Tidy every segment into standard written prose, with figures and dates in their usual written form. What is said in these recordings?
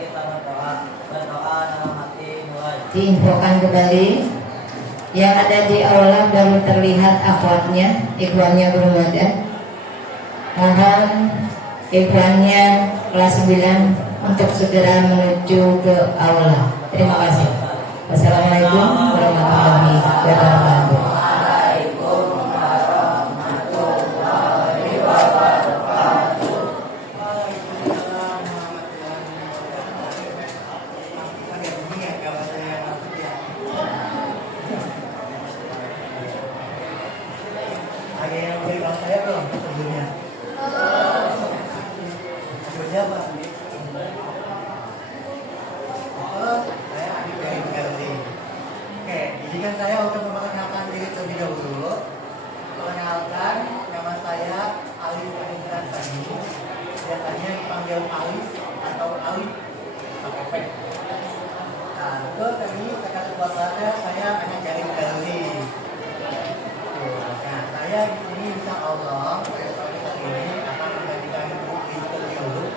kita berdoa dalam hati mulai. Diinfokan kembali. Yang ada di aula baru terlihat akhwatnya, ikhwannya belum ada. Mohon ikhwannya kelas 9 untuk segera menuju ke aula. Terima kasih. Wassalamualaikum warahmatullahi wabarakatuh. Izinkan saya untuk memperkenalkan diri terlebih dahulu. Perkenalkan, nama saya Alif Indra Sani. Biasanya dipanggil Alif atau Alif pakai P. Nah, itu tadi kata ketua saya hanya cari galeri. Nah, saya di sini insya Allah pada saat ini akan menggantikan interview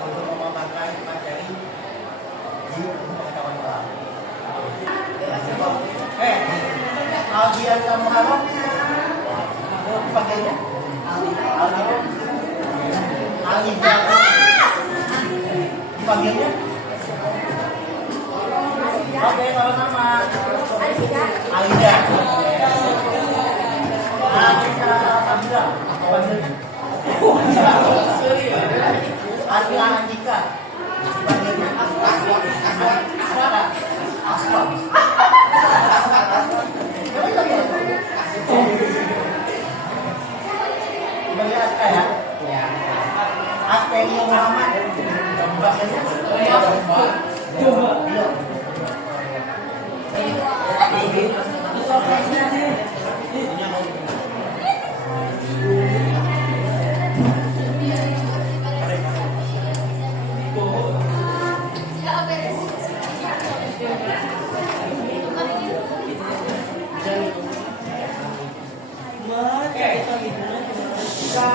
untuk memaparkan materi di pengetahuan kelas. Aldian kamu harap dipanggilnya Aliza dipanggilnya oke, kalau nama Aliza Alisa Kamila dipanggilnya Arya Andika dipanggilnya Aspa melihat saya Aspenio Muhammad bahasanya kita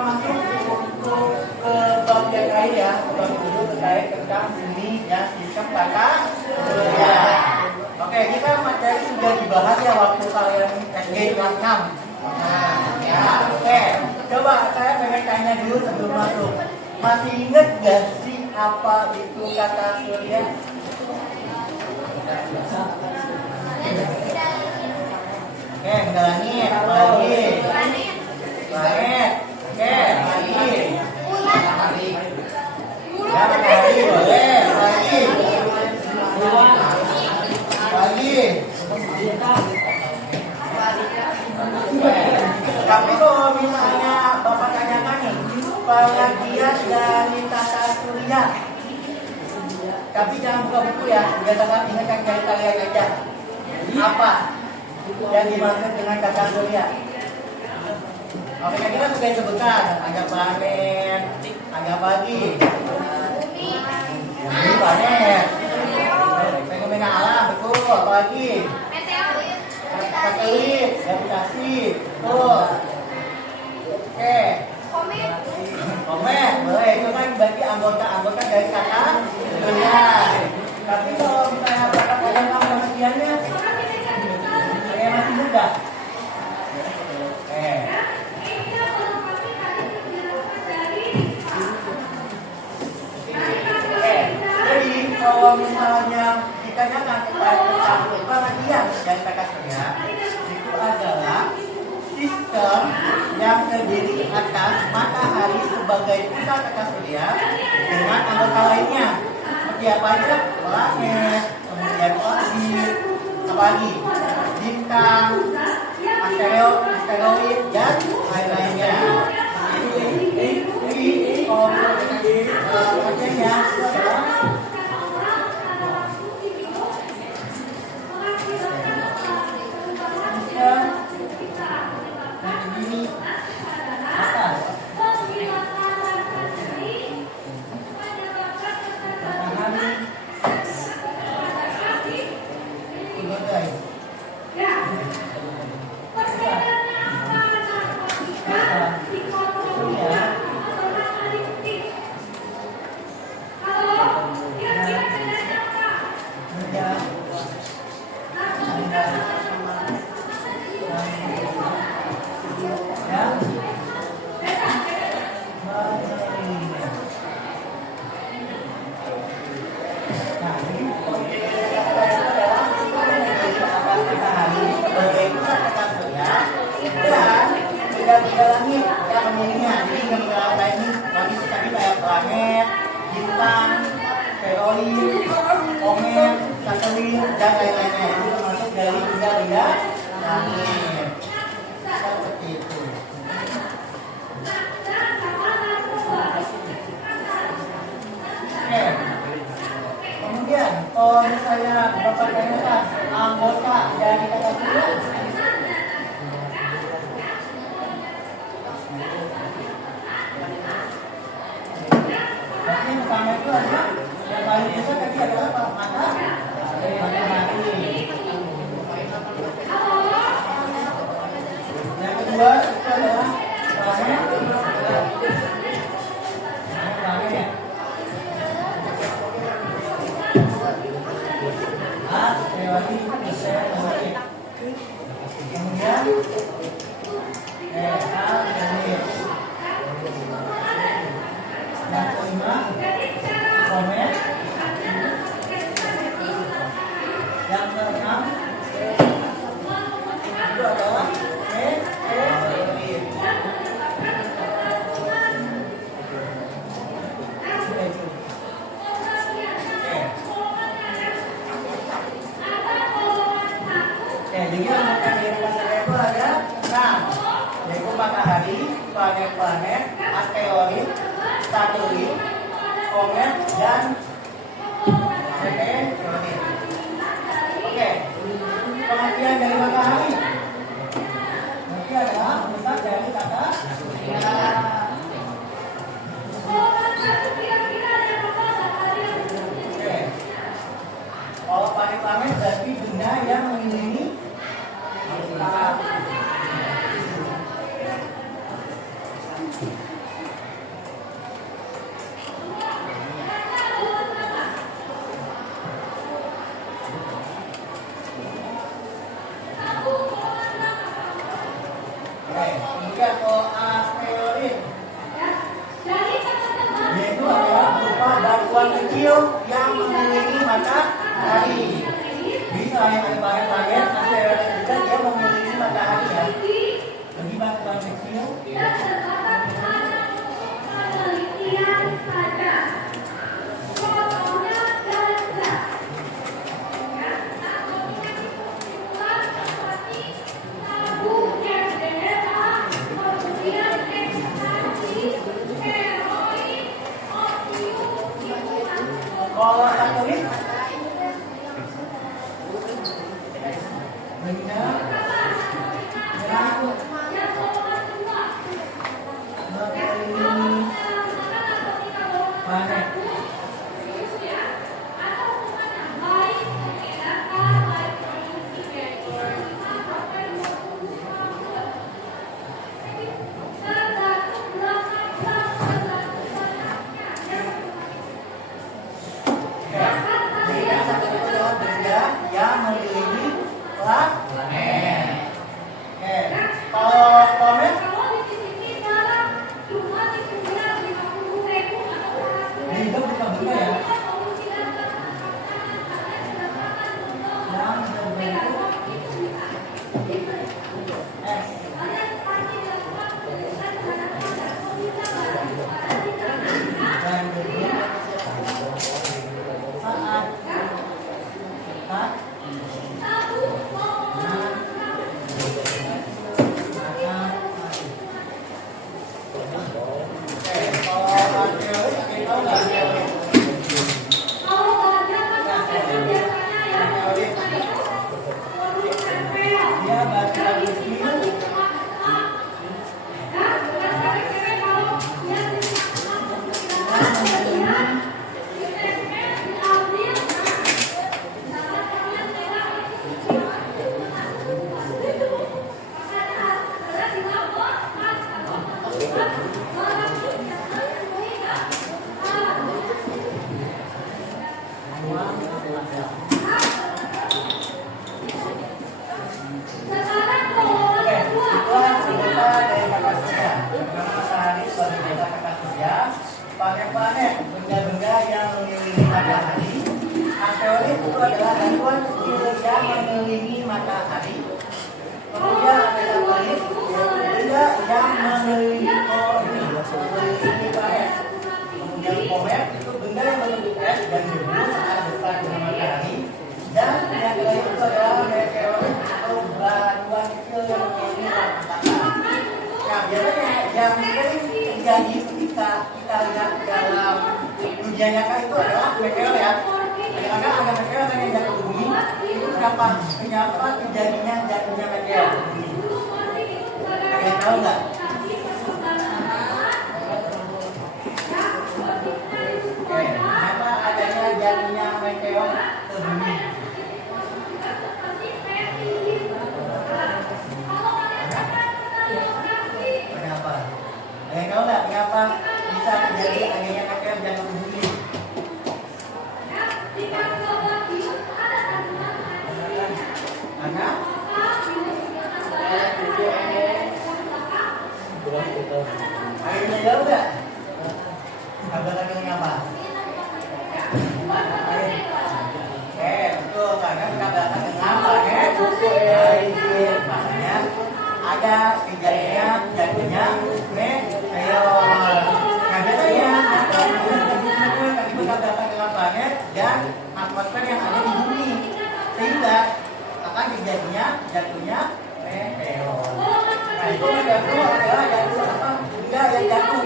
masuk untuk ke bab yang lain ya, bab dulu terkait tentang seni dan sistem tata surya. Oke, ini kan materi sudah dibahas ya waktu kalian SD kelas 6. Nah, ya, oke. Coba saya pengen tanya dulu sebelum masuk. Masih ingat gak sih apa itu tata surya? Oke, menjalani lagi. Baik, oke, lagi. Ya, lagi, boleh, lagi. Lagi. Tapi kalau misalnya Bapak tanyakan nih, pengertian dari tata surya. Tapi jangan buka buku ya, biasakan ingatkan dari kalian aja. Apa yang dimaksud dengan tata surya? Oke, kita sudah sebutkan ada planet, ada pagi, ini planet, fenomena alam, betul, apa lagi? Satelit, gravitasi, betul. Oke, komet, boleh, itu kan berarti anggota dari kata surya. Tapi kalau misalnya Bapak dalam pengertiannya, saya masih muda. Oke. Jadi kalau misalnya ditanyakan tentang pengertian dari tata surya, itu adalah sistem yang terdiri atas matahari sebagai pusat tata surya dengan anggota lainnya seperti apa aja? Planet, kemudian orbit, apalagi bintang, asteroid dan lain-lainnya. Jadi kalau pengertiannya ini atas matahari sebagai surya planet, bintang, teroid, komet, satelit, dan lain-lainnya. Itu termasuk dari benda-benda langit. Seperti itu. Oke. Kemudian, kalau misalnya Bapak tanyakan anggota dari kata trio, yang pertama itu adalah yang paling besar tadi adalah mata matahari. Yang kedua itu adalah planet. Asteroid, asteroid. Kemudian planet. Yang kelima, komet. Yang keenam, itu adalah meteorit. Jadi anggota dari Surya itu ada 6, yaitu matahari, planet-planet, asteroid, satelit, komet, dan meteorit. Oke, pengertian dari matahari nanti adalah besar dari kata Oke, kalau planet-planet berarti benda yang mengelilingi kemudian kalau asteroid yaitu adalah berupa batuan kecil yang mengelilingi matahari. Bisa yang ada planet-planet, asteroid juga dia mengelilingi matahari ya. Jadi batuan kecil. Kalau satelit benda yang mengelilingi planet. Yang mengelilingi planet. Oke, kalau komet ini juga bukan benda ya. Yang berbentuk S. Dan berbentuk saat planet-planet, benda-benda yang mengelilingi matahari. Asteroid itu adalah batuan kecil yang mengelilingi matahari. Kemudian ada satelit, yaitu benda yang mengelilingi planet. Kemudian yang komet itu benda yang berbentuk es dan debu saat besar dengan matahari. Dan yang terakhir itu adalah meteorit atau batuan kecil yang mengelilingi angkasa. Nah, biasanya yang sering terjadi ketika kita lihat dalam dunia nyata itu adalah meteor ya. Kadang-kadang ada meteor yang jatuh ke bumi. Itu kenapa terjadinya jatuhnya meteor ke bumi? Ada yang tahu nggak? Kenapa adanya jatuhnya meteor ke bumi? Kenapa? Ada yang tahu nggak kenapa bisa terjadi adanya meteor jatuh ke bumi? Karena ada yang tahu nggak? Kabarnya kenapa? Betul, karena kabarnya kenapa ya? Makanya ada kejadiannya jatuhnya meteor. Nah biasanya itu kabarnya kenapa ya? Dan atmosfer yang ada di bumi sehingga akan terjadinya jatuhnya meteor. Nah itu meteor adalah jatuh apa? Benda yang jatuh.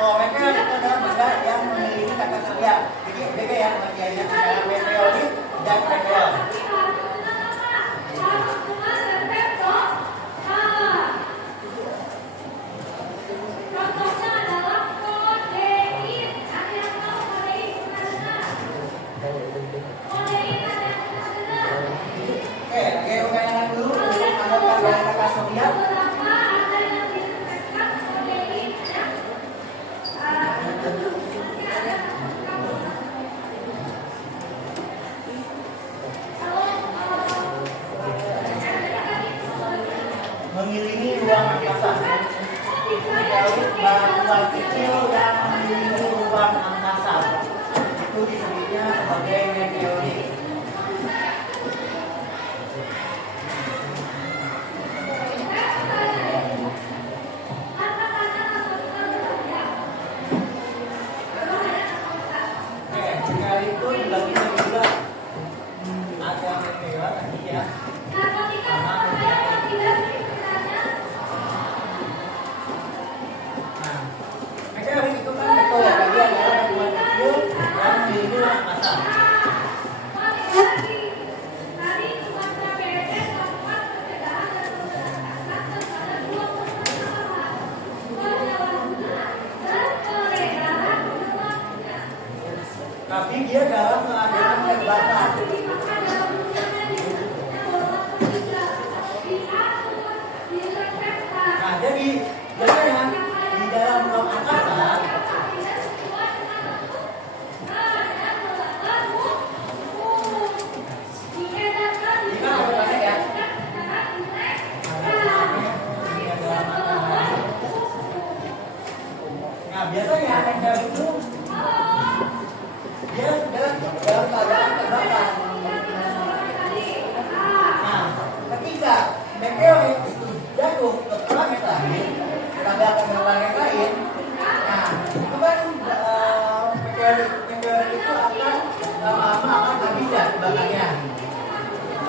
Oh, meteor itu adalah benda yang mengelilingi tata surya. Jadi beda ya pengertiannya antara meteorit dan meteor. Oke, ulangan dulu untuk menentukan tata surya. Mengelilingi ruang angkasa. Meteorit batuan kecil yang mengelilingi ruang angkasa. Itu disebutnya sebagai meteorit. Meteorit itu dibagi menjadi dua. Ada meteor tadi ya. Meteorit itu kan betul ya, tadi adalah batuan kecil yang mengelilingi ruang angkasa. Tapi dia dalam keadaan terbakar. Nah, jadi biasanya di dalam ruang angkasa ini kan ada planet ya. Nah, biasanya meteor itu dia sudah dalam keadaan terbakar. Nah, ketika meteorit itu jatuh ke planet lain, pada planet lain, nah itu kan meteorit itu akan lama-lama akan habis ya tebakannya.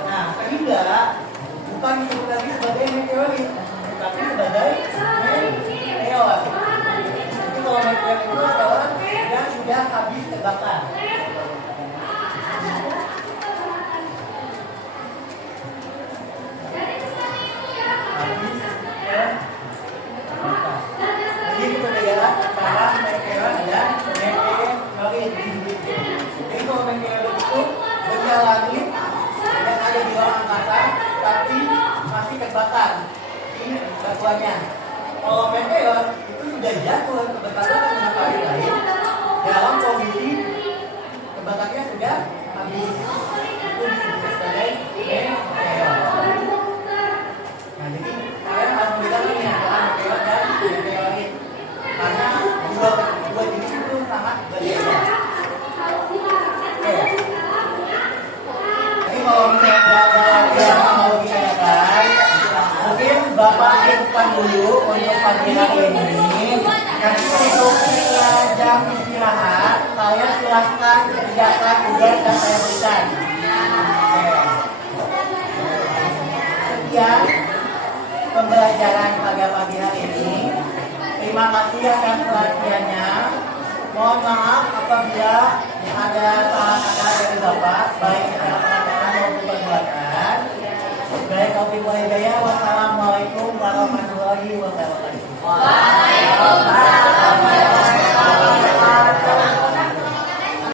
Nah, sehingga bukan disebut lagi sebagai meteorit, tapi sebagai meteor. Jadi kalau meteor itu adalah yang sudah habis terbakar. Jadi itu perbedaan antara meteor dan meteorit. Jadi kalau meteorit itu benda langit yang ada di ruang angkasa tapi masih terbakar di batuannya. Kalau meteor itu sudah jatuh terbakar dengan planet lain dalam kondisi terbakarnya sudah habis. Itu disebut sebagai meteor. Nah, jadi kalian harus membedakan ini antara meteor dan meteorit karena dua jenis itu sangat berbeda. Oke. Jadi kalau misalnya yang mau ditanyakan, mungkin Bapak infokan dulu untuk pagi hari ini. Nanti untuk jam istirahat menjelaskan kegiatan ujian yang saya berikan. Sekian pembelajaran pada pagi hari ini. Terima kasih atas perhatiannya. Mohon maaf apabila ada salah kata dari Bapak, baik secara perkataan maupun perbuatan. Baik, wassalamualaikum warahmatullahi wabarakatuh. Waalaikumsalam.